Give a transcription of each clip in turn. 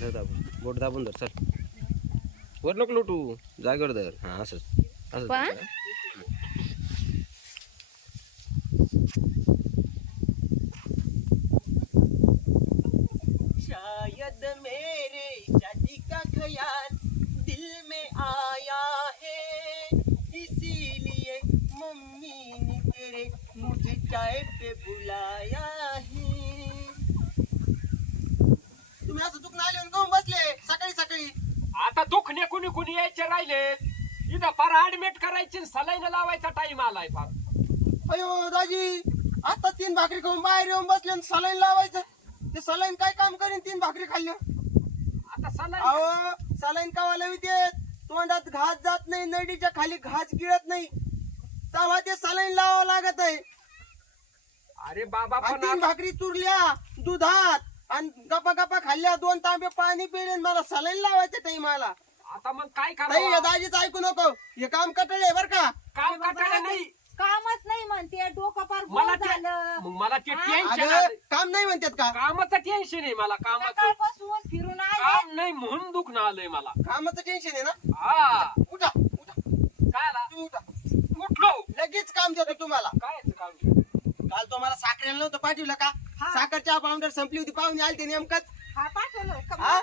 दाबून बोट दाबून धर चल वर नको लोटू जागेवर धर हा असंच असंच धर. शायद मेरे शादी का ख्याल दिल में आया है इसीलिए मम्मी ने तेरे मुझे चाय पे बुलाया है. तुम्ही असं दुखणं आले घेऊन बसले सकाळी सकाळी. आता दुखणे कुणी कुणी यायचे राहिले इथं फार ऍडमिट करायची सलाईन लावायचा टाइम आलाय फार. अयो दाजी आता 3 भाकरी खाऊन बाहेर येऊन बसले आणि सलाईन लावायचं. ते सलाईन काय काम करीन 3 भाकरी खाल्ल्या. आता सलाईन अहो सलाईन कावाला विते तोंडात घास जात नाही नडीच्या खाली घास गिळत नाही तेव्हा ते सलाईन लावावं लागत आहे. अरे बाबा आणि पण 3 भाकरी चुरल्या दुधात आणि गप्पा गप्पा खाल्ल्या 2 तांबे पाणी पिले मला सलाईन लावायचं टाइम आला. आता मग काय ताई करावं दाजीच ऐकू नको हे काम कटळ आहे बर का. काम कटायला नाही कामच नाही म्हणते डोकं फार मला गोल झालं. मग मला ते टेन्शन अगं काम नाही म्हणतात का. कामाचं टेन्शन आहे मला कामाचं सकाळपासून फिरून आले काम नाही म्हणून दुखणं आलंय मला. कामाचं टेन्शन आहे ना. हा उठा उठा काय आला तुम्ही उठा उठलो लगेच काम देतो तुम्हाला. काय काम काल तो मला साखरेला नव्हतं पाठवलं का. साखरच्या पावडर संपली होती पाहुणे आली ते नेमकंच. हा पाठवलं का हा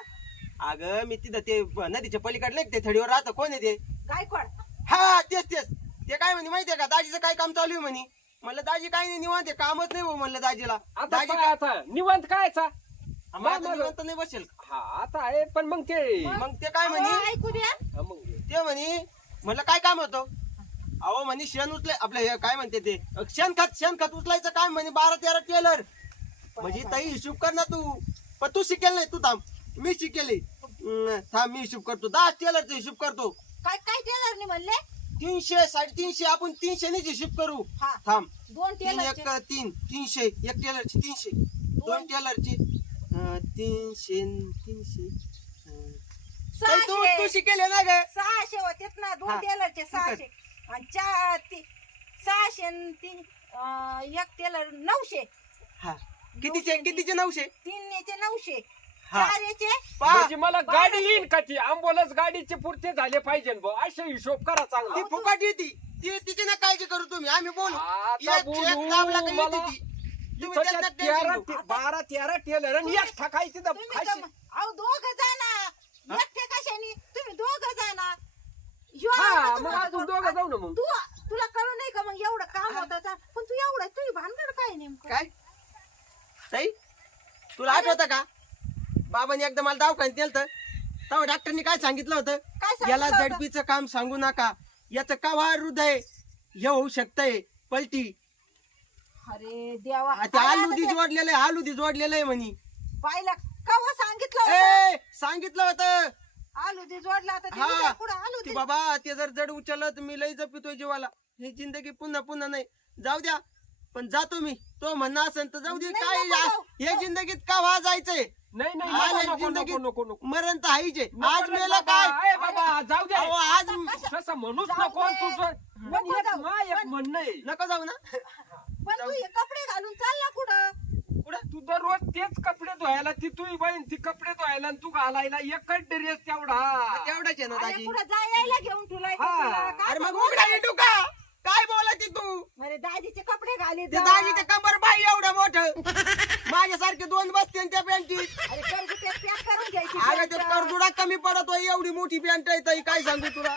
अगं मी तिथं ते नदीच्या पलीकडे नाही ते थडीवर राहतं कोण आहे ते. गायकवाड. हा तेच तेच ते काय म्हणे माहितीये का दाजीचं काय काम चालू आहे म्हणे. म्हणलं दाजी काय नाही निवांत आहे कामच नाही हो म्हणलं दाजीला. आता दाजी काय आता निवांत कायचा माझं निवांत नाही बसेल. हा आता आहे पण मग ते मग ते काय म्हणे अहो, ऐकू द्या. हा, मग ते म्हणे म्हणलं काय काम होतं. अहो म्हणे शेण उचले आपलं हे काय म्हणते ते शेणखत उचलायचं काम म्हणे 12-13 टेलर. म्हणजे ताई हिशोब कर ना तू. पण तू शिकेल नाही तू थांब मी शिकेले. थांब मी हिशोब करतो 10 टेलरचा हिशोब करतो. काय काय टेलरनी म्हणले 300 350 आपण 300 ने हिशोब करू. हा. थांब 2 3 टेलर 1 300 एक टेलरची 300 2 टेलरची 300 ताई तू 600 शिकेले ना ग. 600 होतेत ना 2 हा. टेलरचे 600 आणि 600 आणि 3 एक टेलर 900 हा कितीचे 900 3 900 हा. 4 म्हणजे मला गाडी येईन का ती अँब्युलन्स गाडीचे पुरते झाले पाहिजे असे हिशोब करा ती चांगला. फुकाट येते तिची ना काळजी करू तुम्ही आम्ही बोलू. आता एक बोलू, check दाबला का येते मला- ती. तुम्ही इथं त्याच्यात त्या tension घेऊ. 12-13 टेलर आणि एक ठकायची तर तुम्ही फाशी. अहो दोघं जाणार एकटे कशाने तुम्ही दोघं जाणार ह्यो हा आला मग तुम्हाला अजून फोन. दोघं जाऊ ना मग तुला कळलं नाही का मग एवढं काम होतं पण तू एवढं तुझी भानगड काय नेमकं काय ताई तुला आठवतं का बाबांनी एकदा मला दवाखान्यात नेलं तेव्हा डॉक्टरनी काय सांगितलं होतं काय सांगितलं याला होतं? झडपीचं काम सांगू नका याचं कवा हृदय हे होऊ शकतंय पलटी. अरे देवा ते आलुदी जोडलेलं आहे आलुदी जोडलेलं आहे म्हणे. पाहिलं कवा सांगितलं होतं? सांगितलं होतं. आलू दे जोडला तर हा पुढे आलू की दे बाबा ते जर जड उचललं तर मी लई जपितोय जीवाला. हे जिंदगी पुन्हा पुन्हा नाही जाऊ द्या पण जातो मी तो म्हणणं असेल तर जाऊ दे. नाही, काय नको जाऊ. हे जिंदगीत का व्हा जायचंय. नाही नाही आज नको, नको, जिंदगीत नको, नको, नको. मरण तर हायचे. आज नको, मेलं बाबा, काय ए बाबा जाऊ दे अहो, आज तसं म्हणूच जाऊ नको दे. तुझं नको पण एक जाऊ. मा एक म्हणणं आहे नको जाऊ ना. पण तू हे कपडे घालून चालला कुठं तू दररोज तेच कपडे धुवायला ती तुझी बहीण ती कपडे धुवायला आणि तू घालायला एकच ड्रेस तेवढा तेवढाच आहे ना अरे दाजी. कुठं जायला घेऊन तुला इथे हा. तुला काय अरे मग सांगू? उघडा येतो का काय बोलायची तू. अरे दाजीचे कपडे घाले ते दाजीचे कंबर बाई एवढं मोठं माझ्यासारखे 2 बसते आणि त्या पॅन्टीत. अरे कर्ज ते पॅक करून घ्यायची अगं ते करजुडा कमी पडतोय एवढी मोठी पॅन्ट आहे ताई काय सांगू तुला.